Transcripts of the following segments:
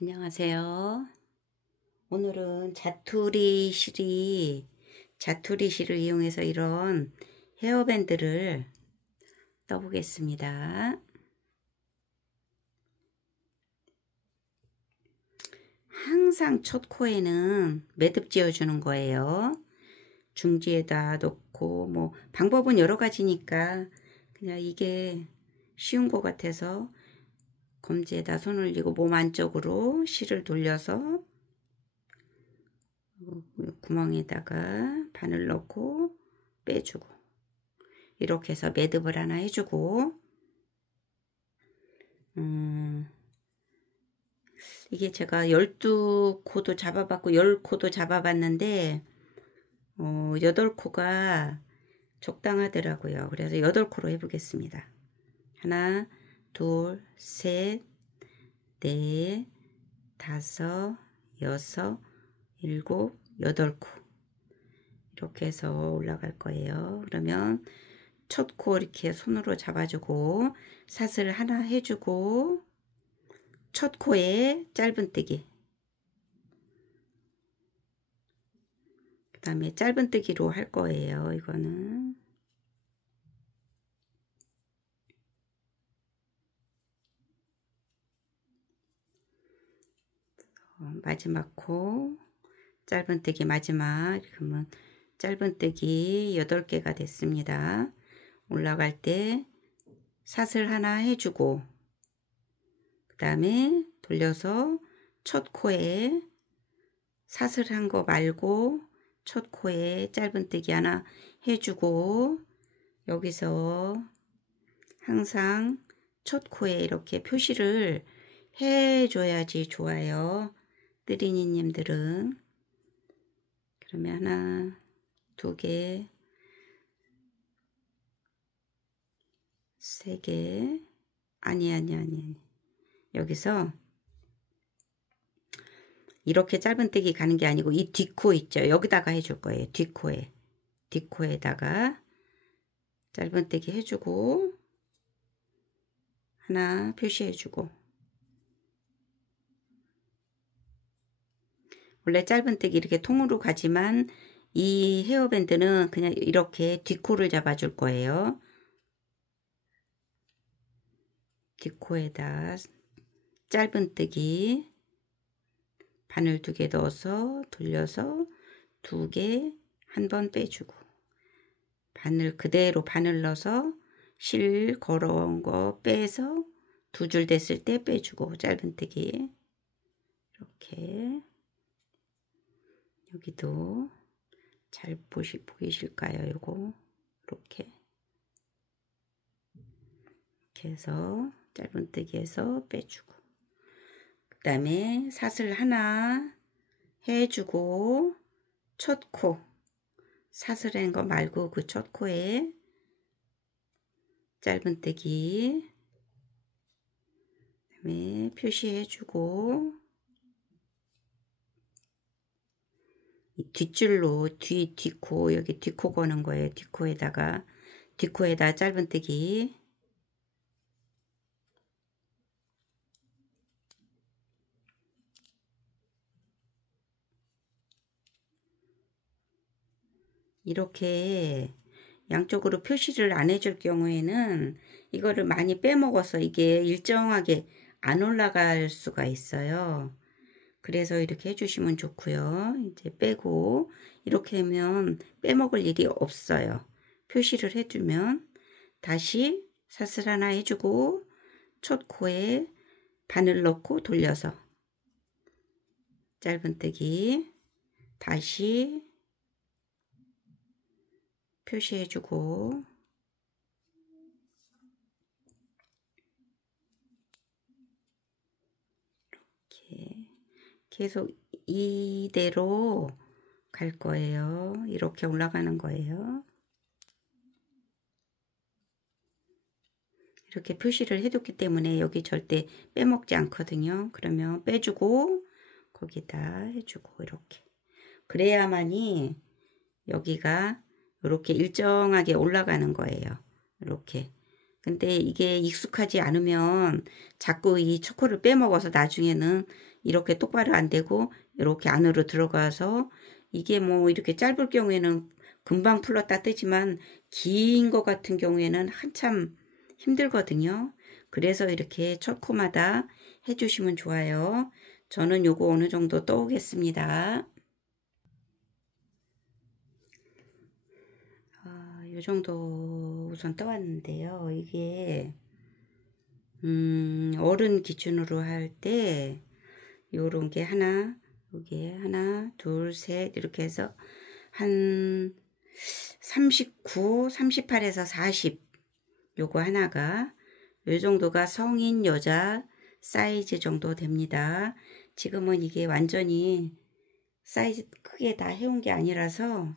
안녕하세요. 오늘은 자투리 실을 이용해서 이런 헤어밴드를 떠보겠습니다. 항상 첫 코에는 매듭 지어주는 거예요. 중지에다 놓고 뭐 방법은 여러 가지니까 그냥 이게 쉬운 것 같아서 검지에다 손을 올리고 몸 안쪽으로 실을 돌려서 구멍에다가 바늘 넣고 빼주고 이렇게 해서 매듭을 하나 해주고 이게 제가 12코도 잡아봤고 10코도 잡아봤는데 8코가 적당하더라고요. 그래서 8코로 해보겠습니다. 하나, 둘, 셋, 넷, 다섯, 여섯, 일곱, 8코 이렇게 해서 올라갈 거예요. 그러면 첫 코 이렇게 손으로 잡아주고 사슬 하나 해주고 첫 코에 짧은뜨기, 그 다음에 짧은뜨기로 할 거예요. 이거는 마지막 코 짧은뜨기 마지막 이렇게 하면 짧은뜨기 8개가 됐습니다. 올라갈 때 사슬 하나 해주고 그 다음에 돌려서 첫 코에 사슬 한 거 말고 첫 코에 짧은뜨기 하나 해주고 여기서 항상 첫 코에 이렇게 표시를 해줘야지 좋아요. 뜨리니님들은. 그러면 하나, 두 개, 세 개, 아니. 여기서 이렇게 짧은뜨기 가는 게 아니고 이 뒷코 있죠. 여기다가 해줄 거예요. 뒷코에다가 짧은뜨기 해주고 하나 표시해주고 원래 짧은뜨기 이렇게 통으로 가지만 이 헤어밴드는 그냥 이렇게 뒷코를 잡아줄 거예요. 뒷코에다 짧은뜨기 바늘 2개 넣어서 돌려서 2개 한 번 빼주고 바늘 그대로 바늘 넣어서 실 걸어온 거 빼서 2줄 됐을 때 빼주고 짧은뜨기 이렇게 여기도 잘 보이실까요? 요거 이렇게 해서 짧은뜨기해서 빼주고 그 다음에 사슬 하나 해주고 첫 코 사슬한 거 말고 그 첫 코에 짧은뜨기 그다음에 표시해주고 이 뒷줄로 뒷코 여기 뒷코 거는 거예요. 뒷코에다 짧은뜨기 이렇게 양쪽으로 표시를 안 해줄 경우에는 이거를 많이 빼먹어서 이게 일정하게 안 올라갈 수가 있어요. 그래서 이렇게 해주시면 좋고요. 이제 빼고 이렇게 하면 빼먹을 일이 없어요. 표시를 해주면 다시 사슬 하나 해주고 첫 코에 바늘 넣고 돌려서 짧은뜨기 다시 표시해주고 이렇게 계속 이대로 갈 거예요. 이렇게 올라가는 거예요. 이렇게 표시를 해뒀기 때문에 여기 절대 빼먹지 않거든요. 그러면 빼주고 거기다 해주고 이렇게 그래야만이 여기가 이렇게 일정하게 올라가는 거예요. 이렇게 근데 이게 익숙하지 않으면 자꾸 이 초코를 빼먹어서 나중에는 이렇게 똑바로 안 되고 이렇게 안으로 들어가서 이게 뭐 이렇게 짧을 경우에는 금방 풀었다 뜨지만 긴 거 같은 경우에는 한참 힘들거든요. 그래서 이렇게 초코마다 해주시면 좋아요. 저는 요거 어느 정도 떠오겠습니다. 요 정도 우선 떠왔는데요. 이게 어른 기준으로 할 때 요런 게 하나, 여기에 하나, 둘, 셋 이렇게 해서 한 39, 38에서 40 요거 하나가 요 정도가 성인 여자 사이즈 정도 됩니다. 지금은 이게 완전히 사이즈 크게 다 해온 게 아니라서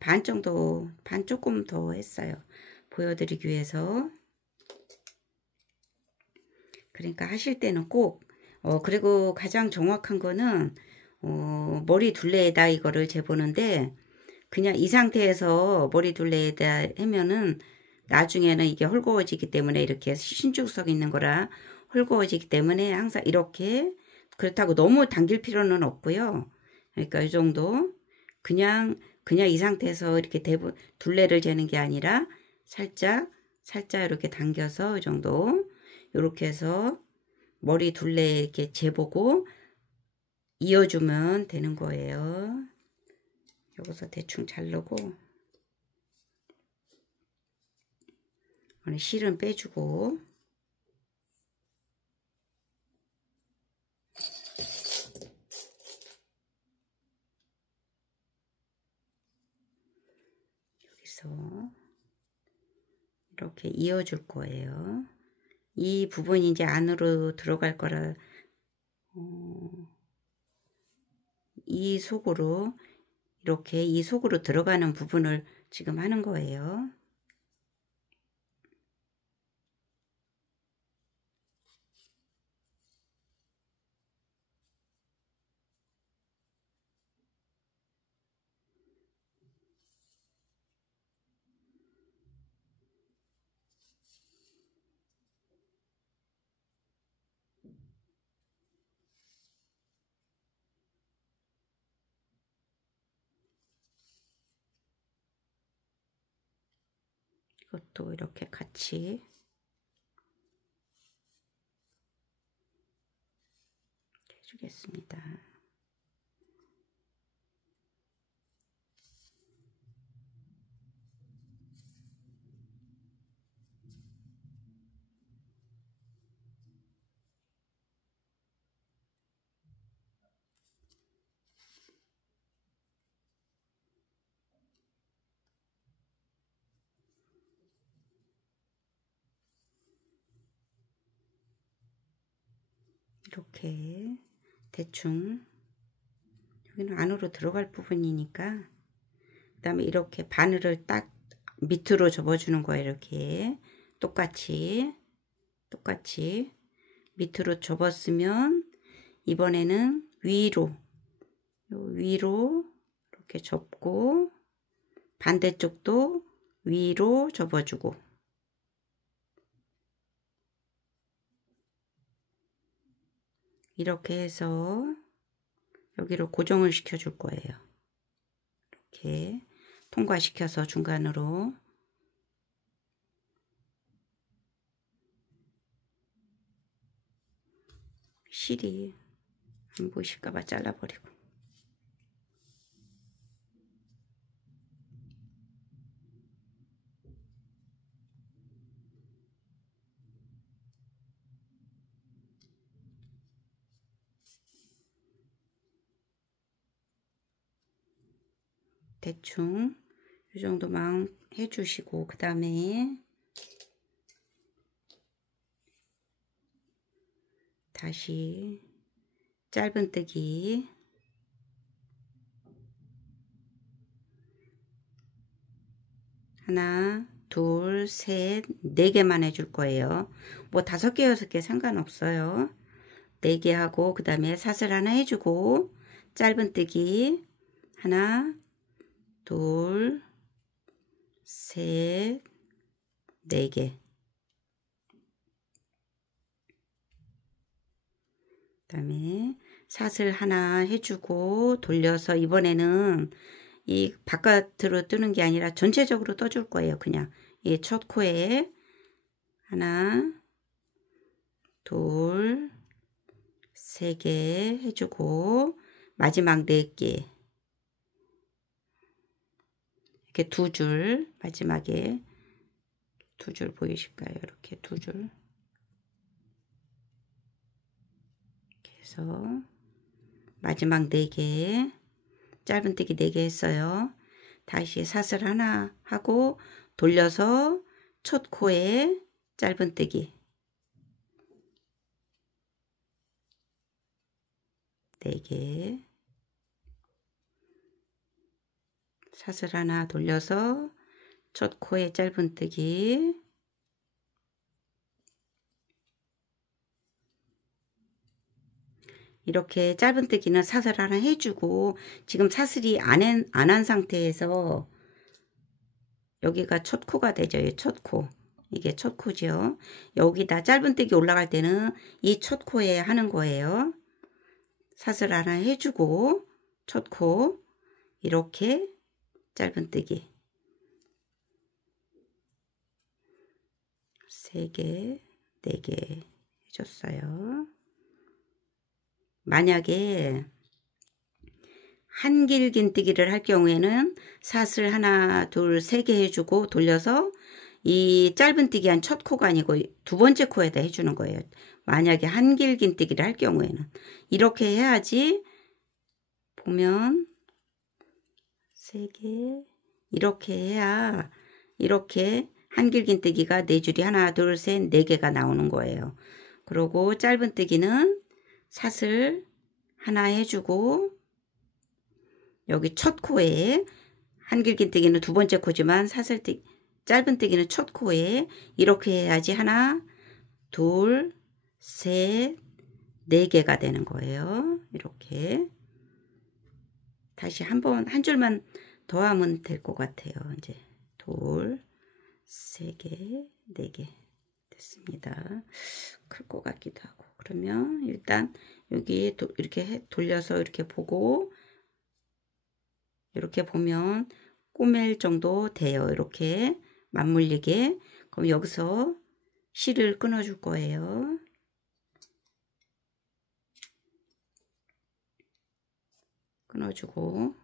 반 정도, 반 조금 더 했어요. 보여드리기 위해서. 그러니까 하실 때는 꼭 그리고 가장 정확한 거는 머리 둘레에다 이거를 재보는데 그냥 이 상태에서 머리 둘레에다 하면은 나중에는 이게 헐거워지기 때문에 이렇게 신축성 있는 거라 헐거워지기 때문에 항상 이렇게 그렇다고 너무 당길 필요는 없고요. 그러니까 이 정도 그냥 이 상태에서 이렇게 둘레를 재는 게 아니라 살짝 이렇게 당겨서 이 정도 이렇게 해서 머리 둘레 이렇게 재보고 이어주면 되는 거예요. 여기서 대충 자르고 실은 빼주고 여기서 이렇게 이어줄 거예요. 이 부분이 이제 안으로 들어갈 거라 이 속으로 이렇게 이 속으로 들어가는 부분을 지금 하는 거예요. 이것도 이렇게 같이 해주겠습니다. 이렇게 대충 여기는 안으로 들어갈 부분이니까 그 다음에 이렇게 바늘을 딱 밑으로 접어주는 거예요. 이렇게 똑같이 밑으로 접었으면 이번에는 위로 이렇게 접고 반대쪽도 위로 접어주고 이렇게 해서 여기를 고정을 시켜 줄 거예요. 이렇게 통과시켜서 중간으로 실이 안 보이실까봐 잘라버리고 대충 이 정도만 해주시고 그 다음에 다시 짧은뜨기 하나 둘 셋 네 개만 해줄 거예요. 뭐 5개 6개 상관없어요. 4개 하고 그 다음에 사슬 하나 해주고 짧은뜨기 하나 둘 셋 4개. 그다음에 사슬 하나 해주고 돌려서 이번에는 이 바깥으로 뜨는 게 아니라 전체적으로 떠줄 거예요. 그냥 이 첫 코에 하나, 둘, 3개 해주고 마지막 4개 이렇게 2줄, 마지막에 2줄 보이실까요? 이렇게 2줄 이렇게 해서 마지막 4개 짧은뜨기 4개 했어요. 다시 사슬 하나 하고 돌려서 첫 코에 짧은뜨기 4개, 사슬 하나 돌려서 첫 코에 짧은뜨기 이렇게 짧은뜨기는 사슬 하나 해주고 지금 사슬이 안 한 상태에서 여기가 첫 코가 되죠. 첫 코. 이게 첫 코죠. 여기다 짧은뜨기 올라갈 때는 이 첫 코에 하는 거예요. 사슬 하나 해주고 첫 코 이렇게 짧은뜨기 3개, 4개 해줬어요. 만약에 한길긴뜨기를 할 경우에는 사슬 하나, 둘, 3개 해주고 돌려서 이 짧은뜨기 한 첫 코가 아니고 두 번째 코에다 해주는 거예요. 만약에 한길긴뜨기를 할 경우에는 이렇게 해야지 보면 3개 이렇게 해야 이렇게 한길긴뜨기가 4줄이 하나, 둘, 셋, 4개가 나오는 거예요. 그리고 짧은뜨기는 사슬 하나 해주고 여기 첫 코에 한길긴뜨기는 두 번째 코지만 짧은뜨기는 첫 코에 이렇게 해야지 하나, 둘, 셋, 4개가 되는 거예요. 이렇게 다시 한 줄만 더 하면 될 것 같아요. 이제 둘, 3개, 4개 됐습니다. 클 것 같기도 하고. 그러면 일단 여기 이렇게 돌려서 이렇게 보고 이렇게 보면 꼬맬 정도 돼요. 이렇게 맞물리게. 그럼 여기서 실을 끊어 줄 거예요. 끊어주고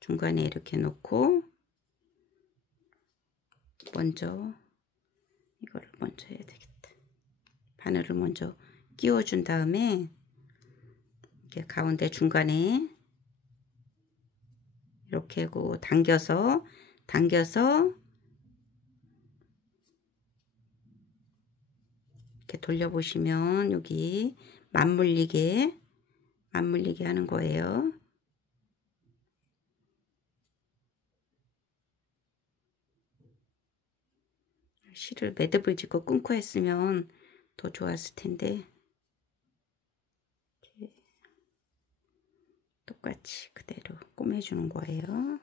중간에 이렇게 놓고 먼저 이거를 먼저 해야 되겠다. 바늘을 먼저 끼워준 다음에 이렇게 가운데 중간에 이렇게 하고 당겨서 이렇게 돌려보시면 여기 맞물리게 하는 거예요. 실을 매듭을 짓고 끊고 했으면 더 좋았을 텐데 이렇게 똑같이 그대로 꼬매주는 거예요.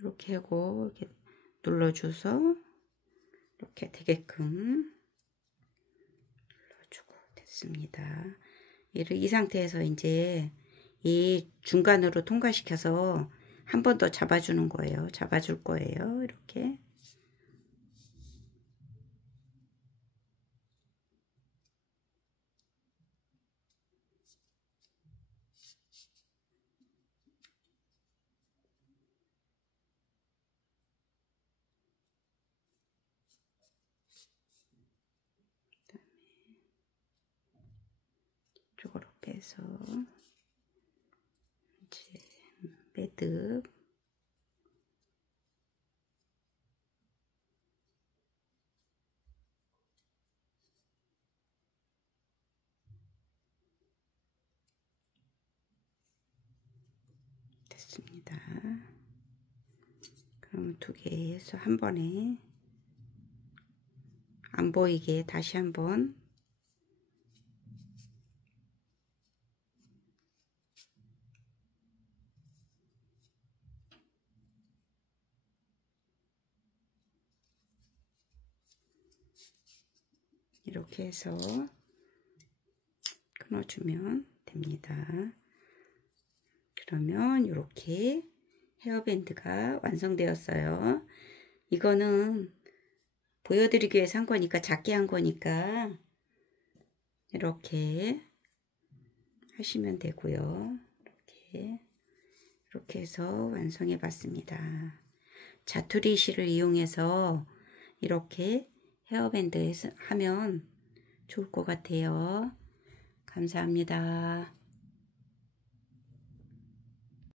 이렇게 하고 이렇게 눌러줘서 이렇게 되게끔 눌러주고 됐습니다. 이 상태에서 이제 이 중간으로 통과시켜서 한 번 더 잡아주는 거예요. 잡아줄 거예요. 이렇게 이쪽으로 빼서 이제 매듭 됐습니다. 그럼 2개 해서 한 번에 안 보이게 다시 한번 이렇게 해서 끊어주면 됩니다. 그러면 이렇게 헤어밴드가 완성되었어요. 이거는 보여드리기 위해서 한 거니까, 작게 한 거니까 이렇게 하시면 되고요. 이렇게 해서 완성해 봤습니다. 자투리 실을 이용해서 이렇게 헤어밴드 하면 좋을 것 같아요. 감사합니다.